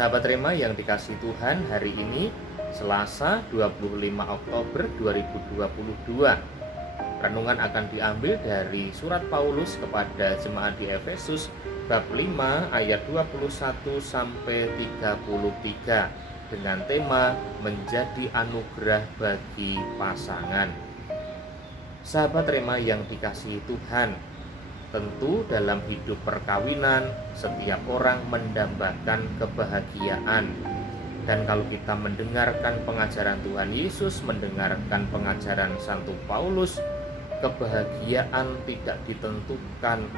Sahabat Rema yang dikasihi Tuhan, hari ini Selasa 25 Oktober 2022. Renungan akan diambil dari surat Paulus kepada jemaat di Efesus bab 5 ayat 21 sampai 33 dengan tema menjadi anugerah bagi pasangan. Sahabat Rema yang dikasihi Tuhan, tentu dalam hidup perkawinan setiap orang mendambakan kebahagiaan. Dan kalau kita mendengarkan pengajaran Tuhan Yesus, mendengarkan pengajaran Santo Paulus, kebahagiaan tidak ditentukan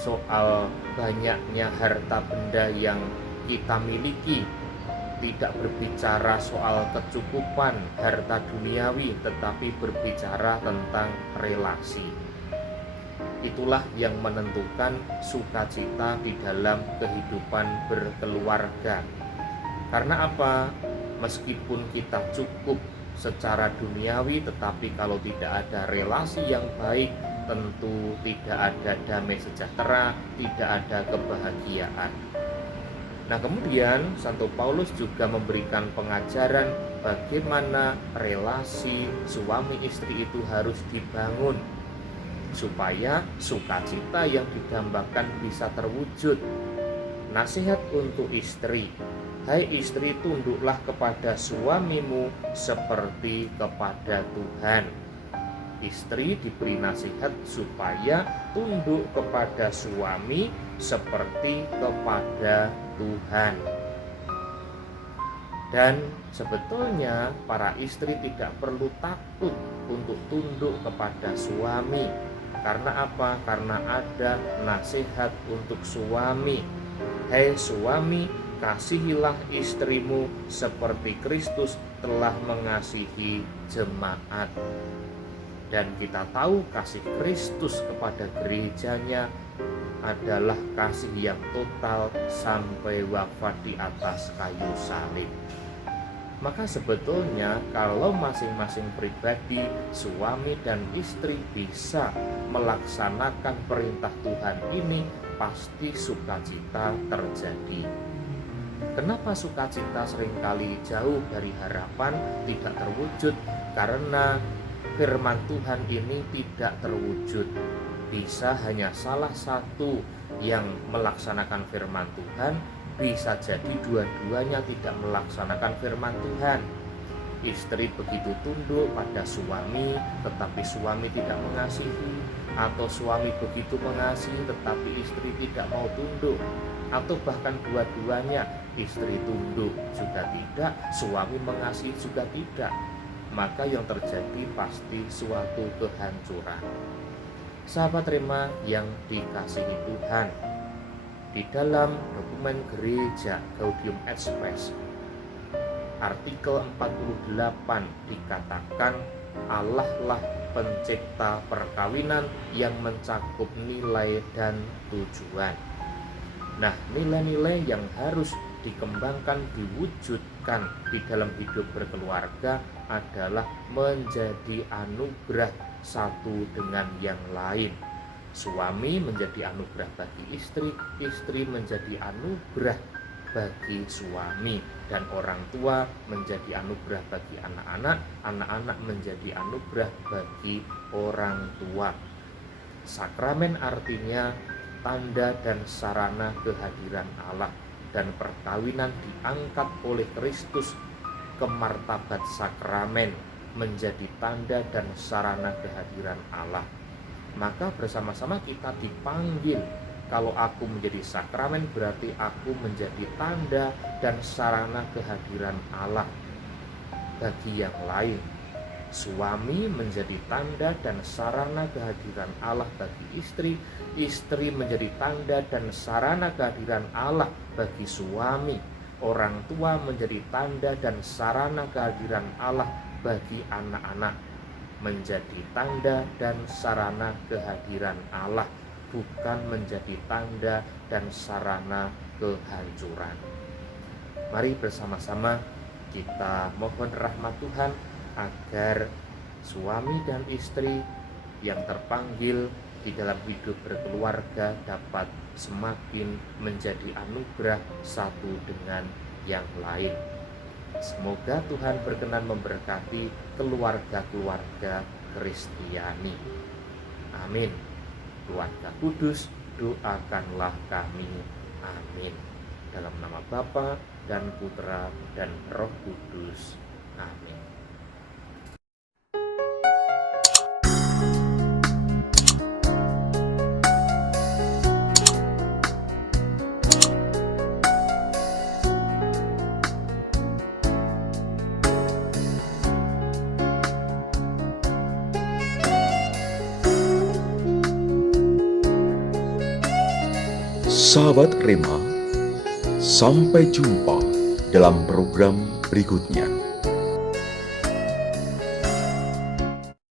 soal banyaknya harta benda yang kita miliki, tidak berbicara soal kecukupan harta duniawi, tetapi berbicara tentang relasi. Itulah yang menentukan sukacita di dalam kehidupan berkeluarga. Karena apa? Meskipun kita cukup secara duniawi, tetapi kalau tidak ada relasi yang baik, tentu tidak ada damai sejahtera, tidak ada kebahagiaan. Nah, kemudian Santo Paulus juga memberikan pengajaran bagaimana relasi suami istri itu harus dibangun supaya sukacita yang didambakan bisa terwujud. Nasihat untuk istri: hai istri, tunduklah kepada suamimu seperti kepada Tuhan. Istri diberi nasihat supaya tunduk kepada suami seperti kepada Tuhan. Dan sebetulnya para istri tidak perlu takut untuk tunduk kepada suami. Karena apa? Karena ada nasihat untuk suami. Hai suami, kasihilah istrimu seperti Kristus telah mengasihi jemaat. Dan kita tahu kasih Kristus kepada gerejanya adalah kasih yang total sampai wafat di atas kayu salib. Maka sebetulnya kalau masing-masing pribadi, suami dan istri bisa melaksanakan perintah Tuhan ini, pasti sukacita terjadi. Kenapa sukacita seringkali jauh dari harapan, tidak terwujud? Karena firman Tuhan ini tidak terwujud. Bisa hanya salah satu yang melaksanakan firman Tuhan, bisa jadi dua-duanya tidak melaksanakan firman Tuhan. Istri begitu tunduk pada suami, tetapi suami tidak mengasihi, atau suami begitu mengasihi, tetapi istri tidak mau tunduk, atau bahkan dua-duanya, istri tunduk juga tidak, suami mengasihi juga tidak. Maka yang terjadi pasti suatu kehancuran. Sahabat Rema yang dikasihi Tuhan, di dalam dokumen gereja Gaudium et Spes artikel 48 dikatakan Allah lah pencipta perkawinan yang mencakup nilai dan tujuan. Nah, nilai-nilai yang harus dikembangkan, diwujudkan di dalam hidup berkeluarga adalah menjadi anugerah satu dengan yang lain. Suami menjadi anugerah bagi istri, istri menjadi anugerah bagi suami, dan orang tua menjadi anugerah bagi anak-anak, anak-anak menjadi anugerah bagi orang tua. Sakramen artinya tanda dan sarana kehadiran Allah, dan perkawinan diangkat oleh Kristus ke martabat sakramen menjadi tanda dan sarana kehadiran Allah. Maka bersama-sama kita dipanggil. Kalau aku menjadi sakramen, berarti aku menjadi tanda dan sarana kehadiran Allah bagi yang lain. Suami menjadi tanda dan sarana kehadiran Allah bagi istri, istri menjadi tanda dan sarana kehadiran Allah bagi suami, orang tua menjadi tanda dan sarana kehadiran Allah bagi anak-anak, menjadi tanda dan sarana kehadiran Allah, bukan menjadi tanda dan sarana kehancuran. Mari bersama-sama kita mohon rahmat Tuhan agar suami dan istri yang terpanggil di dalam hidup berkeluarga dapat semakin menjadi anugerah satu dengan yang lain. Semoga Tuhan berkenan memberkati keluarga-keluarga Kristiani. Amin. Keluarga kudus, doakanlah kami. Amin. Dalam nama Bapa dan Putra dan Roh Kudus. Amin. Sahabat Rema, sampai jumpa dalam program berikutnya.